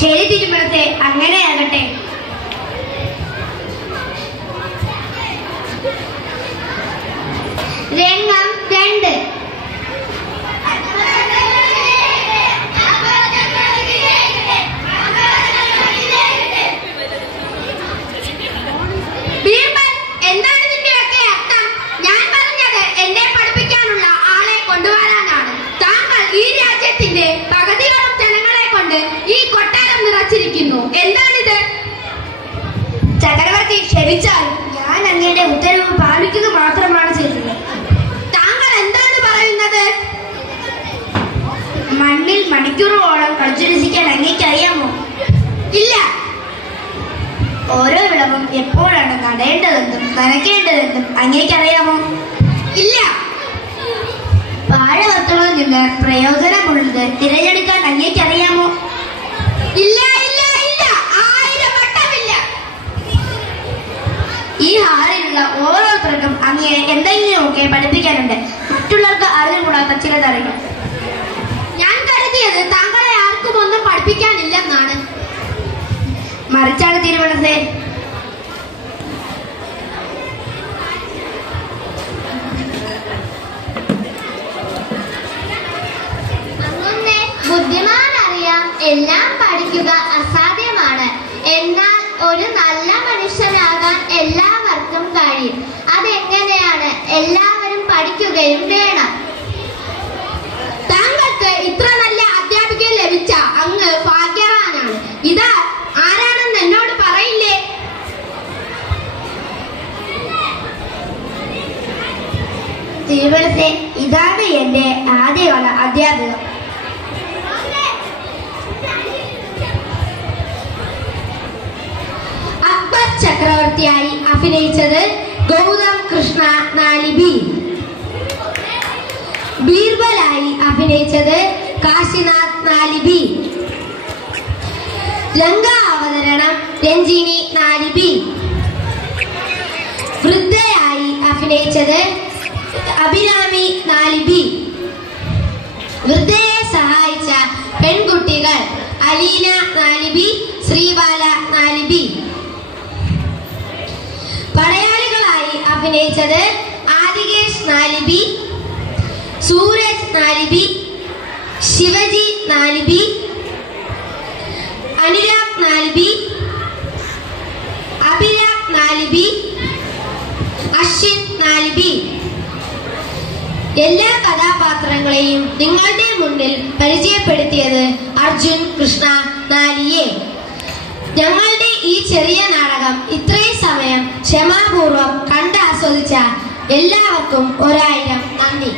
ശരി തിരുമണത്തെ, അങ്ങനെയാകട്ടെ. രംഗം 2. ബീർബൽ, എന്താണ് നിന്റെയൊക്കെ അർത്ഥം? ഞാൻ പറഞ്ഞത് എന്നെ പഠിപ്പിക്കാനുള്ള ആളെ കൊണ്ടുവരാനാണ്. താങ്കൾ ഈ രാജ്യത്തിന്റെ പകുതിയോളം ജനങ്ങളെ കൊണ്ട് ഈ കൊട്ടാരം നിറച്ചിരിക്കുന്നു. എന്താണിത്? ചക്രവർത്തി ക്ഷമിച്ചാൽ ഞാൻ അങ്ങയുടെ ഉത്തരവ് പാലിക്കുക മാത്രമാണ് ചെയ്തത്. താങ്കൾ എന്താണ് പറയുന്നത്? മണ്ണിൽ മണിക്കൂറുകളോളം കളിച്ചുരസിക്കാൻ അങ്ങേക്ക് അറിയാമോ? ഇല്ല. ഓരോ വിളവും എപ്പോഴാണ് നടേണ്ടതെന്നും നനയ്ക്കേണ്ടതെന്നും അങ്ങേക്ക് അറിയാമോ? ഇല്ല. വാഴവത്തുകളിൽ നിന്ന് പ്രയോജനമുള്ളത് തിരഞ്ഞെടുക്കാൻ അങ്ങേക്ക് അറിയാമോ? ഇല്ല ഇല്ല ഇല്ല, 1000 വട്ടമില്ല. ഈ ഹാളിലുള്ള ഓരോരുത്തർക്കും അങ്ങയെ എന്തെങ്കിലുമൊക്കെ പഠിപ്പിക്കാനുണ്ട്. മറ്റുള്ളവർക്ക് അറിഞ്ഞുകൂടാത്ത ചിലതറിയാം. ഞാൻ കരുതിയത് താങ്കളെ ആർക്കും ഒന്നും പഠിപ്പിക്കാനില്ലെന്നാണ്. മറിച്ചാണ് തിരുവനന്തപുരത്തെ. അങ്ങനെ ബുദ്ധിമാനറിയാം എല്ലാം പഠിക്കുക അസാധ്യമാണ്. എന്നാൽ ഒരു നല്ല മനുഷ്യനാകാൻ എല്ലാവർക്കും കഴിയും. അതെങ്ങനെയാണ്? എല്ലാവരും പഠിക്കുകയും വേണം. താങ്കൾക്ക് ഇത്ര നല്ല അധ്യാപികയെ ലഭിച്ച അങ്ങ് ഭാഗ്യവാനാണ്. ഇതാ ആരാണെന്ന് എന്നോട് പറയില്ലേ? തിരുവനന്തപുരത്തെ, ഇതാണ് എന്റെ ആദ്യകാല അധ്യാപിക. അക്ബർ ചക്രവർത്തിയായി അഭിനയിച്ചത് ഗൗതം കൃഷ്ണ നാലിബി. ബീർബലായി അഭിനയിച്ചത് കാശിനാഥ് നാലിബി. രംഗാവതരണം രഞ്ജിനി നാലിബി. വൃദ്ധയായി അഭിനയിച്ചത് അഭിരാമി നാലിബി. വൃദ്ധയെ സഹായിച്ച പെൺകുട്ടികൾ അലീന നാലിബി, ശ്രീബാല നാലിബി. പടയാളികളായി അഭിനയിച്ചത് ആദികേഷ് നാലിബി, സൂരജ് നാലിബി, ശിവജി നാലിബി, അനുരാഗ് നാലിബി, അഭിരാഗ് നാലിബി, അശ്വിൻ നാലിബി. എല്ലാ കഥാപാത്രങ്ങളെയും നിങ്ങളുടെ മുന്നിൽ പരിചയപ്പെടുത്തിയത് അർജുൻ കൃഷ്ണ നാലിയെ. ഞങ്ങളുടെ ഈ ചെറിയ നാടകം ഇത്രയും സമയം ക്ഷമാപൂർവം കണ്ട് ആസ്വദിച്ച എല്ലാവർക്കും 1000 നന്ദി.